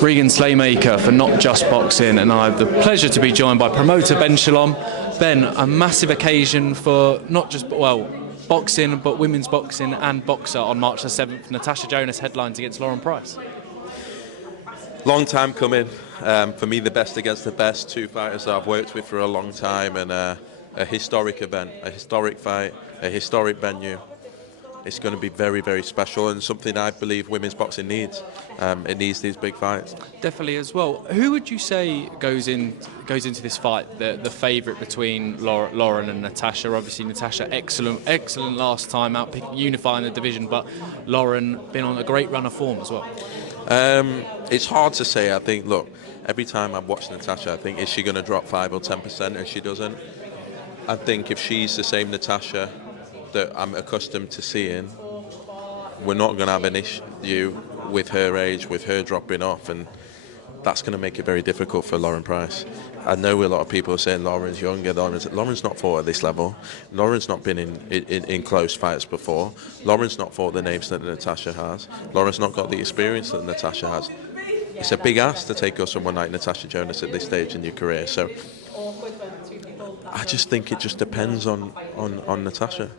Regan Slaymaker for Not Just Boxing, and I have the pleasure to be joined by promoter Ben Shalom. Ben, a massive occasion for not just, boxing, but women's boxing and boxer on March the 7th. Natasha Jonas headlines against Lauren Price. Long time coming. For me, the best against the best. Two fighters that I've worked with for a long time, and a historic event, a historic fight, a historic venue. It's going to be very, very special, and something I believe women's boxing needs. It needs these big fights. Definitely as well. Who would you say goes into this fight the favourite between Lauren and Natasha? Obviously, Natasha excellent last time out, unifying the division, but Lauren been on a great run of form as well. It's hard to say. I think, look, every time I watch Natasha, I think, is she going to drop 5 or 10%? And she doesn't. I think if she's the same Natasha that I'm accustomed to seeing, we're not going to have an issue with her age, with her dropping off, and that's going to make it very difficult for Lauren Price. I know a lot of people are saying Lauren's younger. Lauren's not fought at this level. Lauren's not been in close fights before. Lauren's not fought the names that Natasha has. Lauren's not got the experience that Natasha has. It's a big ask to take on someone like Natasha Jonas at this stage in your career. So I just think it just depends on Natasha.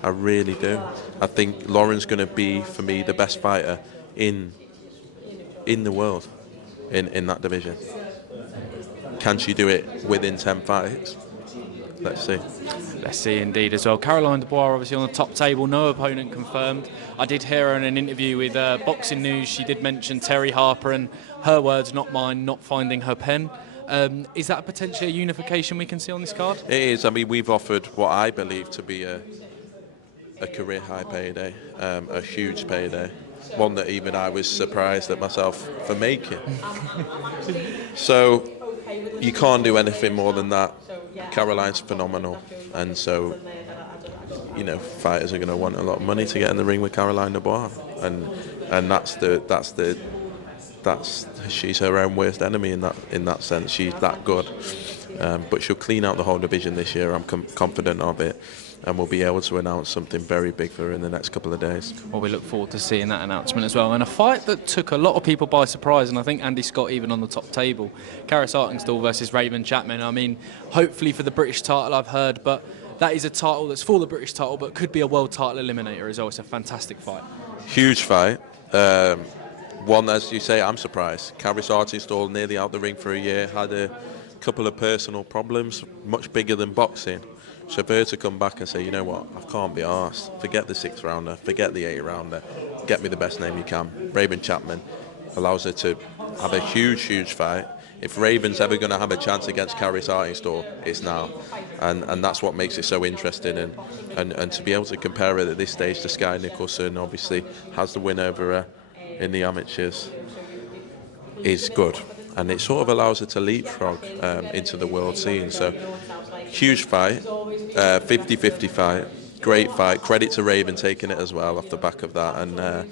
I really do. I think Lauren's going to be, for me, the best fighter in the world in that division. Can she do it within 10 fights? Let's see. Let's see indeed as well. Caroline Dubois obviously on the top table, no opponent confirmed. I did hear her in an interview with Boxing News. She did mention Terri Harper, and her words, not mine, not finding her pen. Is that potentially a unification we can see on this card? It is. I mean, we've offered what I believe to be a career high payday, a huge payday, one that even I was surprised at myself for making. So you can't do anything more than that. Caroline's phenomenal, and so fighters are going to want a lot of money to get in the ring with Caroline Dubois, and she's her own worst enemy in that sense. She's that good, but she'll clean out the whole division this year. I'm confident of it. And we'll be able to announce something very big for her in the next couple of days. Well, we look forward to seeing that announcement as well. And a fight that took a lot of people by surprise, and I think Andy Scott even on the top table. Karis Artingstall versus Raven Chapman. I mean, hopefully for the British title, I've heard, but that is a title that's for the British title, but could be a world title eliminator as well. It's a fantastic fight. Huge fight. One, as you say, I'm surprised. Karis Artingstall nearly out the ring for a year, had a couple of personal problems, much bigger than boxing. So for her to come back and say, you know what, I can't be arsed. Forget the 6th rounder, forget the 8th rounder. Get me the best name you can. Raven Chapman allows her to have a huge, huge fight. If Raven's ever going to have a chance against Karis Artingstall, it's now. And that's what makes it so interesting. And to be able to compare her at this stage to Sky Nicholson, obviously has the win over her in the amateurs, is good. And it sort of allows her to leapfrog into the world scene. So huge fight, 50-50 fight, great fight. Credit to Raven taking it as well off the back of that, and a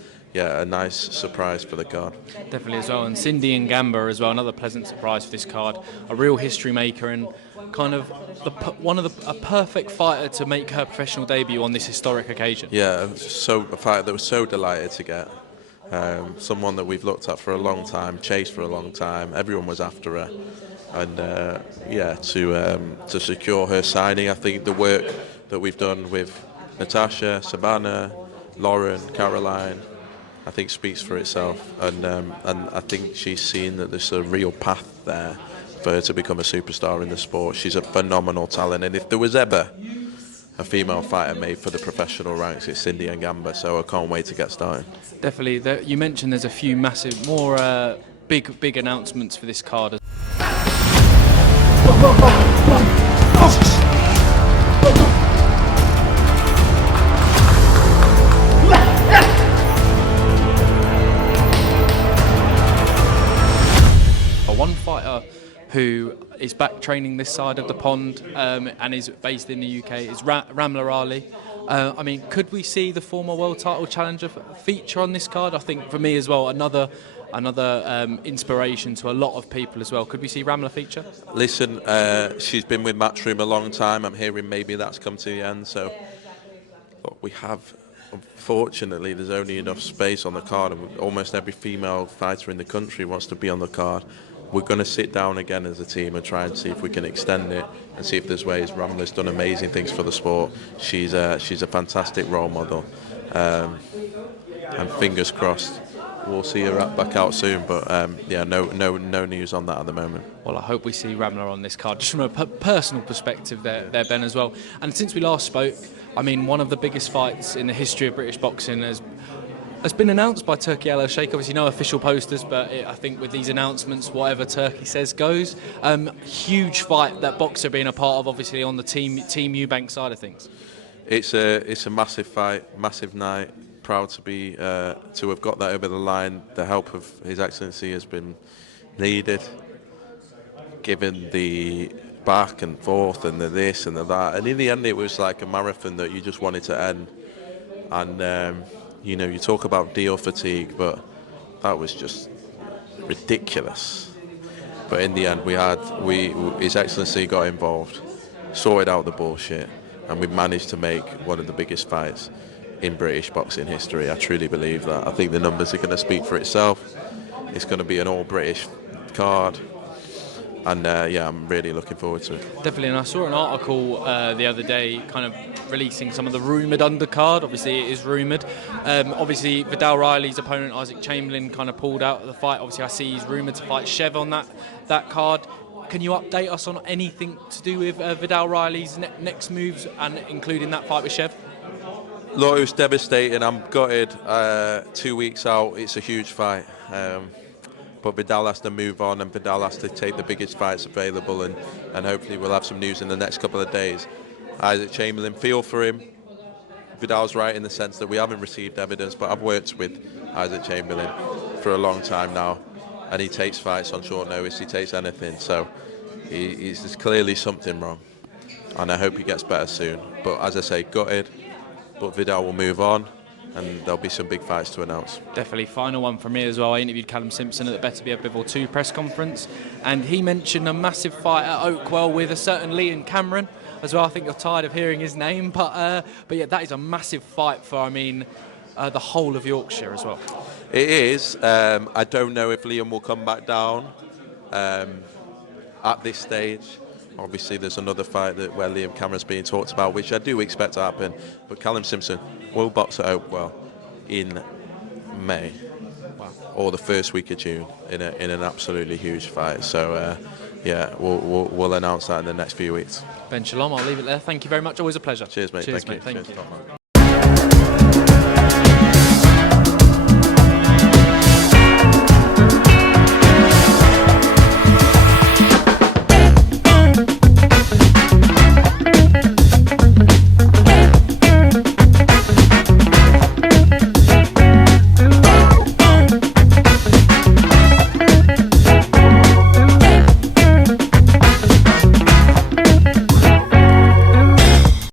nice surprise for the card. Definitely as well, and Cindy Ngamba as well, another pleasant surprise for this card. A real history maker and kind of a perfect fighter to make her professional debut on this historic occasion. Yeah, so a fighter that we're so delighted to get. Someone that we've looked at for a long time, chased for a long time. Everyone was after her. And to secure her signing, I think the work that we've done with Natasha, Savannah, Lauren, Caroline, I think speaks for itself. And I think she's seen that there's a real path there for her to become a superstar in the sport. She's a phenomenal talent, and if there was ever a female fighter made for the professional ranks, it's Cindy Ngamba. So I can't wait to get started. Definitely. You mentioned there's a few massive, more big announcements for this card. One fighter who is back training this side of the pond and is based in the UK is Ramla Ali. I mean, could we see the former world title challenger feature on this card? I think for me as well, another inspiration to a lot of people as well. Could we see Ramla feature? Listen, she's been with Matchroom a long time. I'm hearing maybe that's come to the end. So look, we have unfortunately, there's only enough space on the card, and almost every female fighter in the country wants to be on the card. We're going to sit down again as a team and try and see if we can extend it and see if there's ways. Ramla's done amazing things for the sport. She's a fantastic role model, and fingers crossed we'll see her back out soon. But no news on that at the moment. Well, I hope we see Ramla on this card, just from a personal perspective there, Ben, as well. And since we last spoke, I mean, one of the biggest fights in the history of British boxing has been announced by Turki Al-Sheikh. Obviously, no official posters, but I think with these announcements, whatever Turki says goes. Huge fight that Boxer being a part of, obviously, on the Team Eubank side of things. It's a massive fight, massive night. Proud to have got that over the line. The help of His Excellency has been needed, given the back and forth and the this and the that. And in the end, it was like a marathon that you just wanted to end. And you talk about deal fatigue, but that was just ridiculous. But in the end, His Excellency got involved, sorted out the bullshit, and we managed to make one of the biggest fights in British boxing history. I truly believe that. I think the numbers are going to speak for itself. It's going to be an all-British card. And I'm really looking forward to it. Definitely, and I saw an article the other day kind of releasing some of the rumoured undercard. Obviously, it is rumoured. Obviously, Vidal Riley's opponent, Isaac Chamberlain, kind of pulled out of the fight. Obviously, I see he's rumoured to fight Chev on that card. Can you update us on anything to do with Vidal Riley's next moves, and including that fight with Chev? Look, it was devastating. I'm gutted. 2 weeks out, it's a huge fight. But Vidal has to move on, and Vidal has to take the biggest fights available, and hopefully we'll have some news in the next couple of days. Isaac Chamberlain, feel for him. Vidal's right in the sense that we haven't received evidence, but I've worked with Isaac Chamberlain for a long time now, and he takes fights on short notice. He takes anything, so there's clearly something wrong, and I hope he gets better soon. But as I say, gutted, but Vidal will move on, and there'll be some big fights to announce. Definitely. Final one from me as well. I interviewed Callum Simpson at the Better Be a Bivol 2 press conference, and he mentioned a massive fight at Oakwell with a certain Liam Cameron as well. I think you're tired of hearing his name, but yeah, that is a massive fight for, the whole of Yorkshire as well. It is. I don't know if Liam will come back down at this stage. Obviously, there's another fight where Liam Cameron's being talked about, which I do expect to happen. But Callum Simpson will box at Oakwell in May, or the first week of June, in an absolutely huge fight. So, we'll announce that in the next few weeks. Ben Shalom, I'll leave it there. Thank you very much. Always a pleasure. Cheers, mate. Cheers, Thank mate. you. Thank you.